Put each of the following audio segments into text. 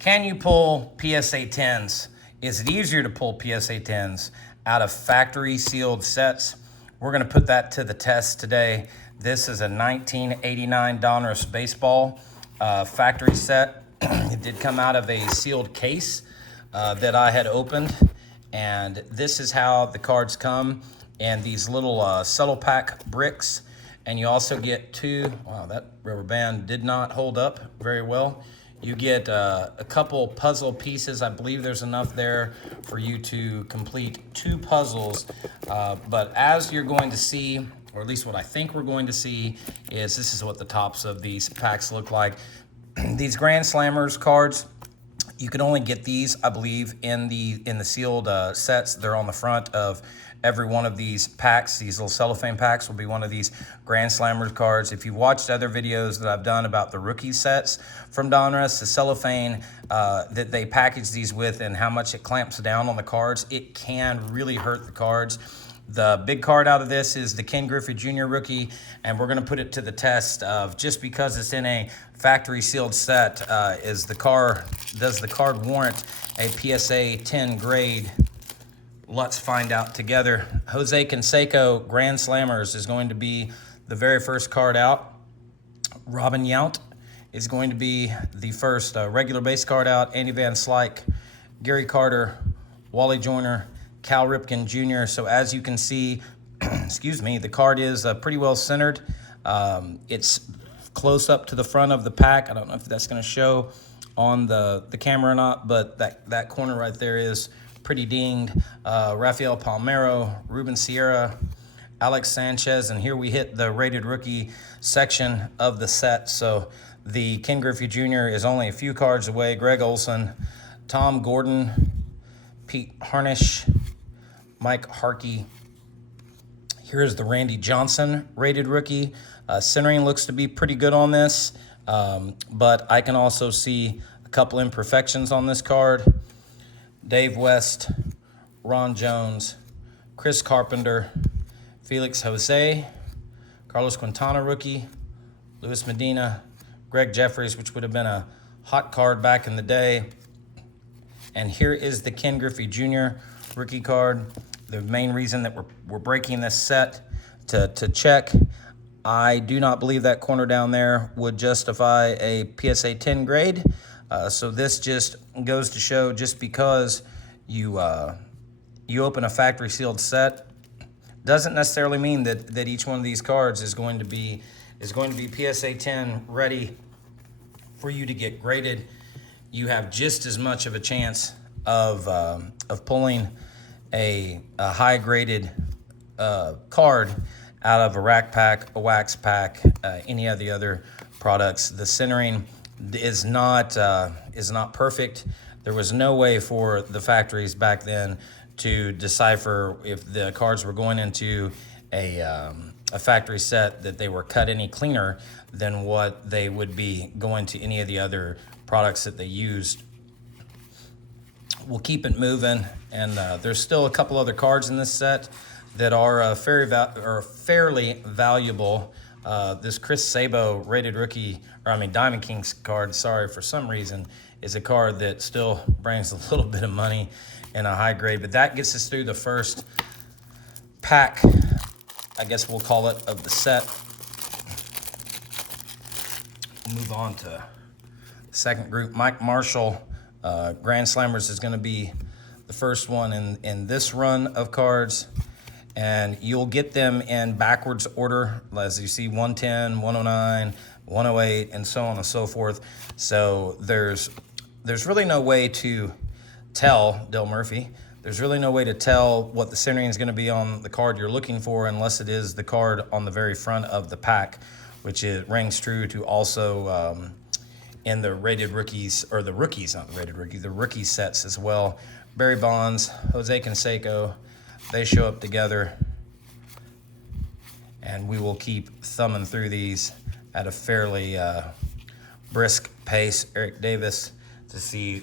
Can you pull PSA 10s? Is it easier to pull PSA 10s out of factory sealed sets? We're going to put that to the test today. This is a 1989 Donruss baseball factory set. It did come out of a sealed case that I had opened, and this is how the cards come in these little cello pack bricks. And you also get two, wow, that rubber band did not hold up very well. You get a couple puzzle pieces. I believe there's enough there for you to complete two puzzles. But as you're going to see, or at least what I think we're going to see, is this is what the tops of these packs look like. These Grand Slammers cards, you can only get these, I believe, in the sealed sets. They're on the front of every one of these packs. These little cellophane packs will be one of these Grand Slammers cards. If you've watched other videos that I've done about the rookie sets from Donruss, the cellophane that they package these with and how much it clamps down on the cards, it can really hurt the cards. The big card out of this is the Ken Griffey Jr. rookie, and we're going to put it to the test of, just because it's in a factory sealed set, does the card warrant a PSA 10 grade? Let's find out together. Jose Canseco Grand Slammers is going to be the very first card out. Robin Yount is going to be the first regular base card out. Andy Van Slyke, Gary Carter, Wally Joyner, Cal Ripken Jr. So as you can see, excuse me, the card is pretty well centered. It's close up to the front of the pack. I don't know if that's going to show on the camera or not, but that corner right there is pretty dinged. Rafael Palmeiro, Ruben Sierra, Alex Sanchez, and here we hit the rated rookie section of the set. So the Ken Griffey Jr. is only a few cards away. Greg Olson, Tom Gordon, Pete Harnish, Mike Harkey. Here's the Randy Johnson rated rookie. Centering looks to be pretty good on this, but I can also see a couple imperfections on this card. Dave West, Ron Jones, Chris Carpenter, Felix Jose, Carlos Quintana rookie, Luis Medina, Greg Jeffries, which would have been a hot card back in the day. And here is the Ken Griffey Jr. rookie card. The main reason that we're breaking this set to check, I do not believe that corner down there would justify a PSA 10 grade. So this just goes to show, just because you open a factory sealed set doesn't necessarily mean that each one of these cards is going to be PSA 10 ready for you to get graded. You have just as much of a chance of pulling a high graded card out of a rack pack, a wax pack, any of the other products. The centering is not perfect. There was no way for the factories back then to decipher if the cards were going into a factory set that they were cut any cleaner than what they would be going to any of the other products that they used. We'll keep it moving, and there's still a couple other cards in this set that are fairly valuable. This Chris Sabo rated rookie, Diamond Kings card, for some reason, is a card that still brings a little bit of money in a high grade, but that gets us through the first pack, I guess we'll call it, of the set. We'll move on to the second group. Mike Marshall, Grand Slammers, is going to be the first one in this run of cards. And you'll get them in backwards order, as you see, 110, 109, 108, and so on and so forth. So there's really no way to tell, Del Murphy, there's really no way to tell what the centering is going to be on the card you're looking for, unless it is the card on the very front of the pack, which rings true to also in the rated rookies, or the rookies, not the rated rookie, the rookie sets as well. Barry Bonds, Jose Canseco, they show up together, and we will keep thumbing through these at a fairly brisk pace. Eric Davis, to see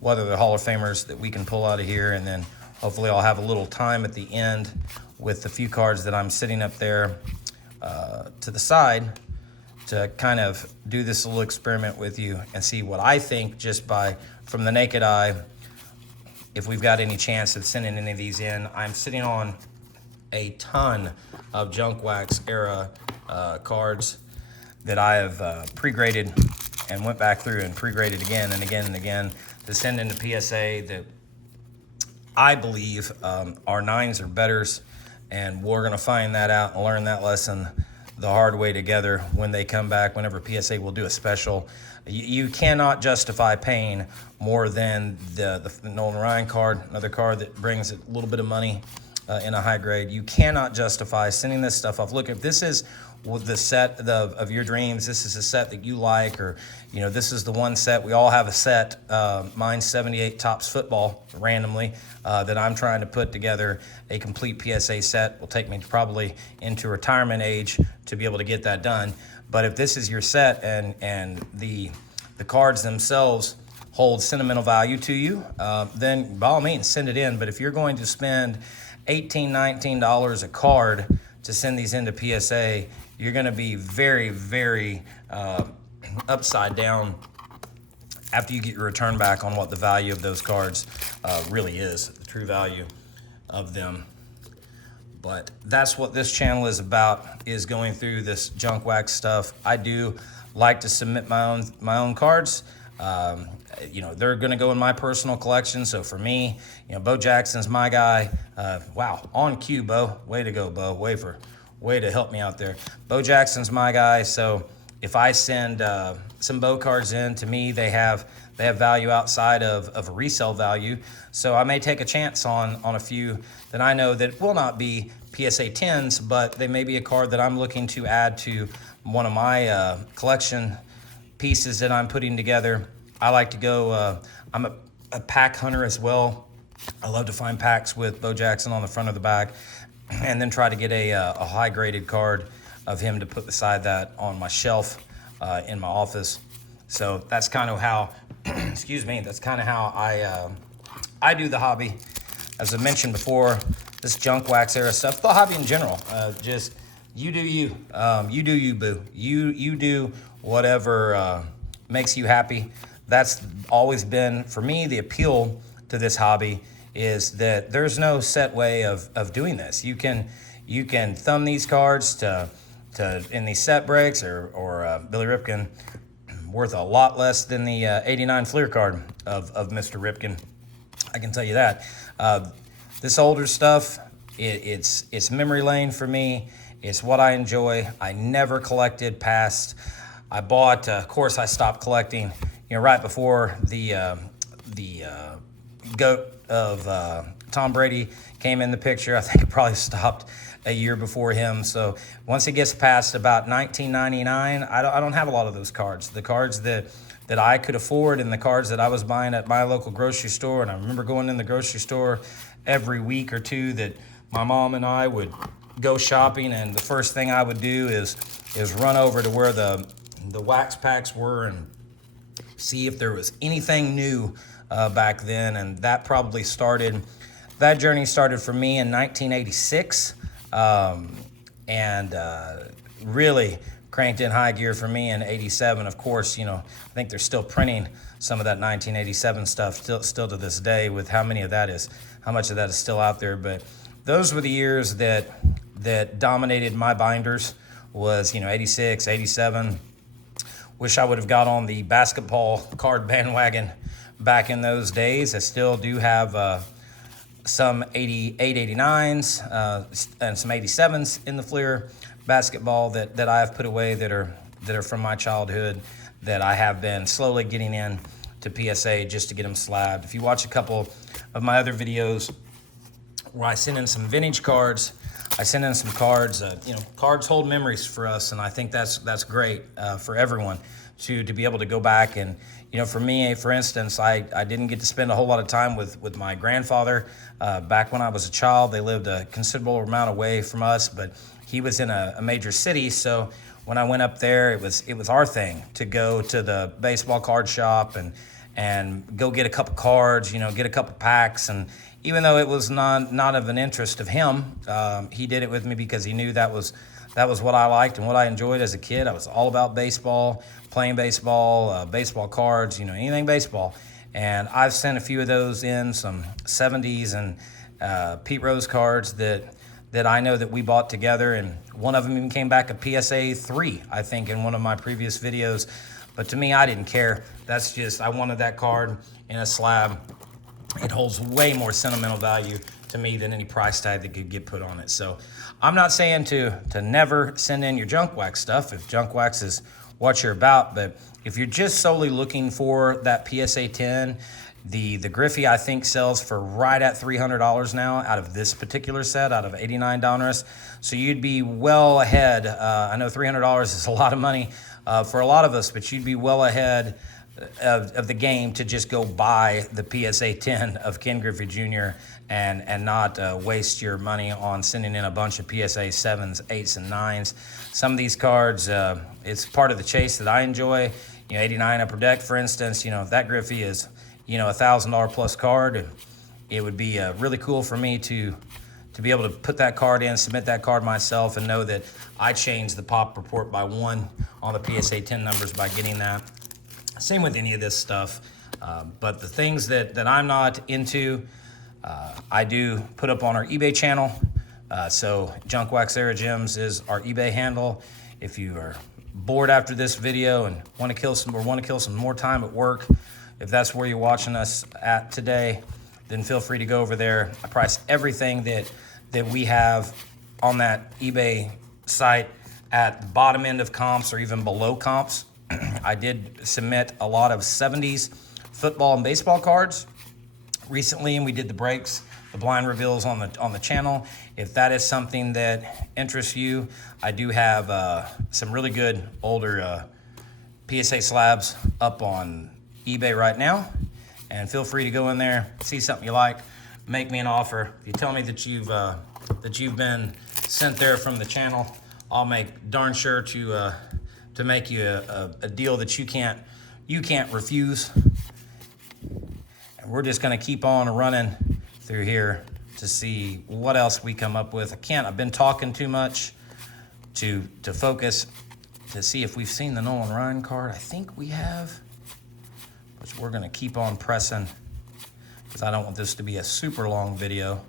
what are the Hall of Famers that we can pull out of here, and then hopefully I'll have a little time at the end with the few cards that I'm sitting up there to the side to kind of do this little experiment with you and see what I think just from the naked eye, if we've got any chance of sending any of these in. I'm sitting on a ton of junk wax era cards that I have pre-graded and went back through and pre-graded again and again and again to send into PSA that I believe our 9s are betters, and we're gonna find that out and learn that lesson the hard way together when they come back, whenever PSA will do a special. You cannot justify paying more than the Nolan Ryan card, another card that brings a little bit of money in a high grade. You cannot justify sending this stuff off. Look, if this is the set of your dreams, this is a set that you like, or this is the one set, we all have a set, mine's 78 Topps football randomly, that I'm trying to put together a complete PSA set. Will take me probably into retirement age to be able to get that done. But if this is your set and the cards themselves hold sentimental value to you, then by all means send it in. But if you're going to spend $18, $19 a card to send these into PSA, you're going to be very, very upside down after you get your return back on what the value of those cards really is, the true value of them. But that's what this channel is about, is going through this junk wax stuff. I do like to submit my own cards. They're going to go in my personal collection. So for me, Bo Jackson's my guy. Wow, on cue, Bo. Way to go, Bo. Way to help me out there. Bo Jackson's my guy. So if I send some Bo cards in, to me, they have value outside of a resale value. So I may take a chance on a few that I know that will not be PSA 10s, but they may be a card that I'm looking to add to one of my collection pieces that I'm putting together. I like to go, I'm a pack hunter as well. I love to find packs with Bo Jackson on the front or the back, and then try to get a high graded card of him to put beside that on my shelf in my office. So that's kind of how, excuse me, that's kind of how I do the hobby. As I mentioned before, this junk wax era stuff, the hobby in general, just you do you. You do you, boo. You do whatever makes you happy. That's always been, for me, the appeal to this hobby, is that there's no set way of doing this. You can thumb these cards to in these set breaks, or Billy Ripken, worth a lot less than the 89 Fleer card of Mr. Ripken. I can tell you that. This older stuff, it's memory lane for me. It's what I enjoy. I never collected past. I bought, of course, I stopped collecting, right before the GOAT of Tom Brady came in the picture. I think it probably stopped a year before him. So once it gets past about 1999, I don't have a lot of those cards. The cards that I could afford, and the cards that I was buying at my local grocery store. And I remember going in the grocery store every week or two that my mom and I would go shopping, and the first thing I would do is run over to where the wax packs were and see if there was anything new back then. And that journey started for me in 1986, and really cranked in high gear for me in 87. Of course, I think they're still printing some of that 1987 stuff still to this day, with how much of that is still out there. But those were the years that dominated my binders, was 86, 87. Wish I would have got on the basketball card bandwagon back in those days. I still do have some 88, 89s and some 87s in the Fleer basketball that I have put away that are from my childhood, that I have been slowly getting in to PSA just to get them slabbed. If you watch a couple of my other videos where I send in some vintage cards, I send in some cards. Cards hold memories for us, and I think that's great for everyone to be able to go back. And for me, for instance, I didn't get to spend a whole lot of time with my grandfather back when I was a child. They lived a considerable amount away from us, but he was in a major city. So when I went up there, it was our thing to go to the baseball card shop and go get a couple cards, get a couple packs. And even though it was not of an interest of him, he did it with me because he knew that was that was what I liked and what I enjoyed as a kid. I was all about baseball, playing baseball, baseball cards, you know, anything baseball. And I've sent a few of those in, some 70s and Pete Rose cards that I know that we bought together, and one of them even came back a PSA 3, I think, in one of my previous videos. But to me, I didn't care. That's just, I wanted that card in a slab. It holds way more sentimental value to me than any price tag that could get put on it. So I'm not saying to never send in your junk wax stuff if junk wax is what you're about, but if you're just solely looking for that PSA 10, the Griffey I think sells for right at $300 now out of this particular set, out of 89 Donruss. So you'd be well ahead. I know $300 is a lot of money for a lot of us, but you'd be well ahead of the game to just go buy the PSA 10 of Ken Griffey Jr. and not waste your money on sending in a bunch of PSA 7s, 8s, and 9s. Some of these cards, it's part of the chase that I enjoy. You know, 89 Upper Deck, for instance, you know, if that Griffey is, you know, $1,000 plus card, it would be really cool for me to be able to put that card in, submit that card myself, and know that I changed the pop report by 1 on the PSA 10 numbers by getting that. Same with any of this stuff. But the things that I'm not into, I do put up on our eBay channel. So Junk Wax Era Gems is our eBay handle. If you are bored after this video and want to kill some more time at work, if that's where you're watching us at today, then feel free to go over there. I price everything that we have on that eBay site at the bottom end of comps or even below comps. I did submit a lot of 70s football and baseball cards recently, and we did the breaks, the blind reveals on the channel. If that is something that interests you, I do have some really good older PSA slabs up on eBay right now, and feel free to go in there, see something you like, make me an offer. If you tell me that you've been sent there from the channel, I'll make darn sure to make you a deal that you can't refuse. And we're just gonna keep on running through here to see what else we come up with. I've been talking too much to focus to see if we've seen the Nolan Ryan card. I think we have, but we're gonna keep on pressing because I don't want this to be a super long video.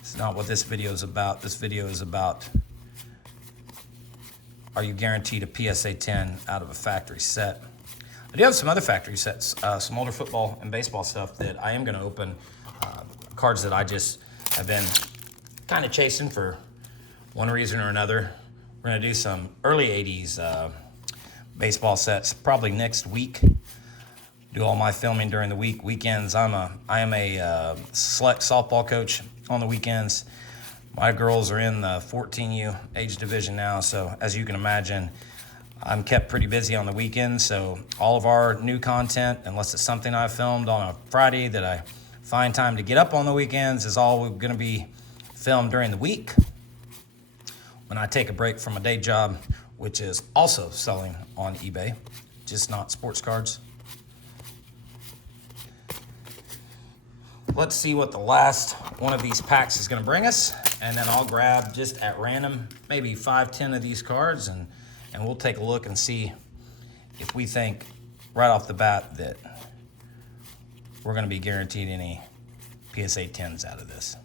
It's not what this video is about. This video is about, are you guaranteed a PSA 10 out of a factory set? I do have some other factory sets, some older football and baseball stuff that I am gonna open, cards that I just have been kind of chasing for one reason or another. We're gonna do some early 80s baseball sets probably next week. Do all my filming during the weekends. I am a select softball coach on the weekends. My girls are in the 14U age division now, so as you can imagine, I'm kept pretty busy on the weekends. So all of our new content, unless it's something I filmed on a Friday that I find time to get up on the weekends, is all going to be filmed during the week when I take a break from my day job, which is also selling on eBay, just not sports cards. Let's see what the last one of these packs is going to bring us, and then I'll grab just at random maybe 5-10 of these cards, and we'll take a look and see if we think right off the bat that we're going to be guaranteed any PSA 10s out of this.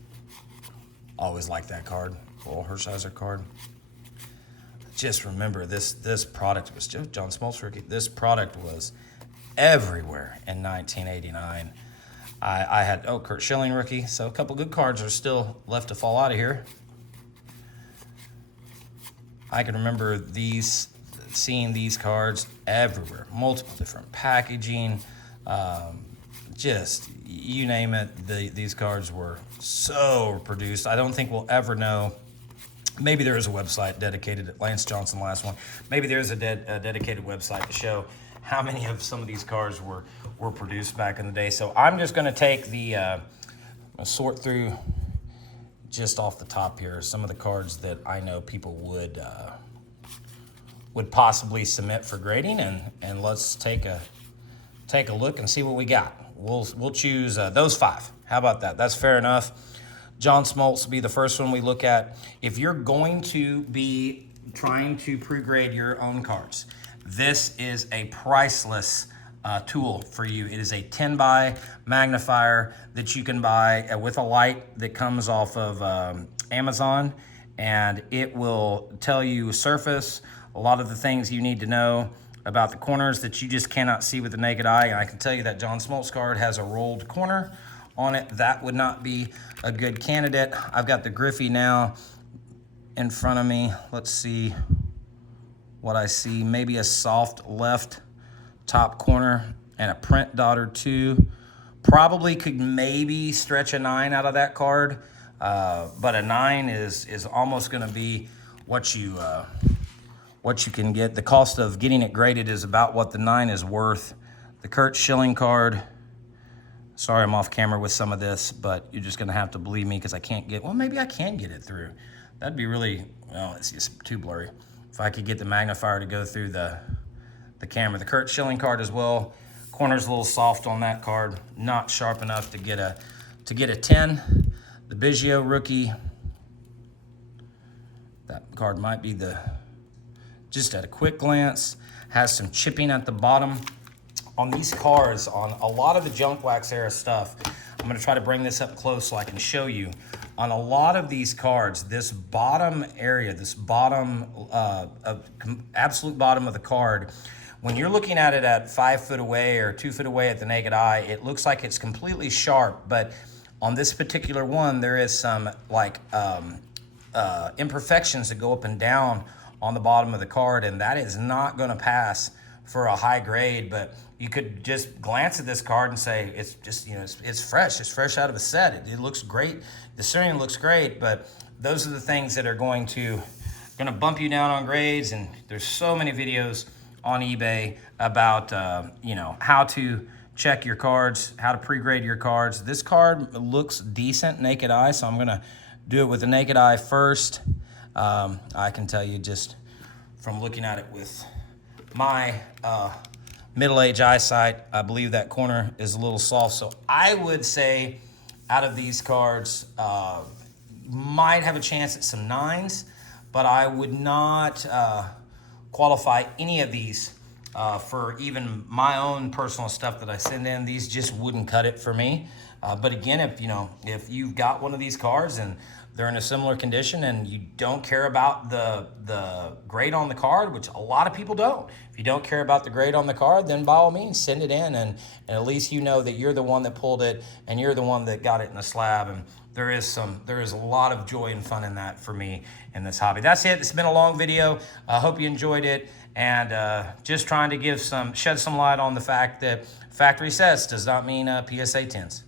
Always like that card, little Hershiser card. Just remember, this product was just John Smoltz rookie. This product was everywhere in 1989. I had, Kurt Schilling rookie, so a couple good cards are still left to fall out of here. I can remember seeing these cards everywhere, multiple different packaging, just you name it. These cards were so produced. I don't think we'll ever know. Maybe there is a website dedicated, Lance Johnson, the last one. Maybe there is a dedicated website to show how many of some of these cards were produced back in the day. So I'm just going to take sort through just off the top here some of the cards that I know people would possibly submit for grading, and let's take a look and see what we got. We'll choose those 5. How about that? That's fair enough. John Smoltz will be the first one we look at. If you're going to be trying to pre-grade your own cards, this is a priceless tool for you. It is a 10 by magnifier that you can buy with a light that comes off of Amazon, and it will tell you surface, a lot of the things you need to know about the corners that you just cannot see with the naked eye. And I can tell you that John Smoltz card has a rolled corner on it. That would not be a good candidate. I've got the Griffey now in front of me. Let's see what I see. Maybe a soft left top corner and a print dot or two. Probably could maybe stretch a 9 out of that card, but a 9 is almost going to be what you can get. The cost of getting it graded is about what the 9 is worth. The Kurt Schilling card. Sorry I'm off camera with some of this, but you're just going to have to believe me because I can't get, well, maybe I can get it through. That'd be really, well, it's just too blurry. If I could get the magnifier to go through the camera. The Kurt Schilling card as well. Corner's a little soft on that card. Not sharp enough to get a 10. The Biggio rookie. That card might be just at a quick glance, has some chipping at the bottom. On these cards, on a lot of the junk wax era stuff, I'm gonna try to bring this up close so I can show you. On a lot of these cards, this bottom area, this bottom, absolute bottom of the card, when you're looking at it at 5 foot away or 2 foot away at the naked eye, it looks like it's completely sharp, but on this particular one, there is some like imperfections that go up and down on the bottom of the card, and that is not gonna pass for a high grade. But you could just glance at this card and say, it's just, you know, it's fresh out of a set. It looks great. The steering looks great, but those are the things that are gonna bump you down on grades. And there's so many videos on eBay about, you know, how to check your cards, how to pre-grade your cards. This card looks decent naked eye, so I'm gonna do it with the naked eye first. I can tell you just from looking at it with my middle-aged eyesight, I believe that corner is a little soft. So I would say out of these cards, might have a chance at some 9s, but I would not qualify any of these for even my own personal stuff that I send in. These just wouldn't cut it for me. But again, if you've got one of these cards and they're in a similar condition and you don't care about the grade on the card, which a lot of people don't. If you don't care about the grade on the card, then by all means send it in, and at least you know that you're the one that pulled it and you're the one that got it in the slab. And there is a lot of joy and fun in that for me in this hobby. That's it. It's been a long video. I hope you enjoyed it, and just trying to shed some light on the fact that factory sets does not mean PSA 10s.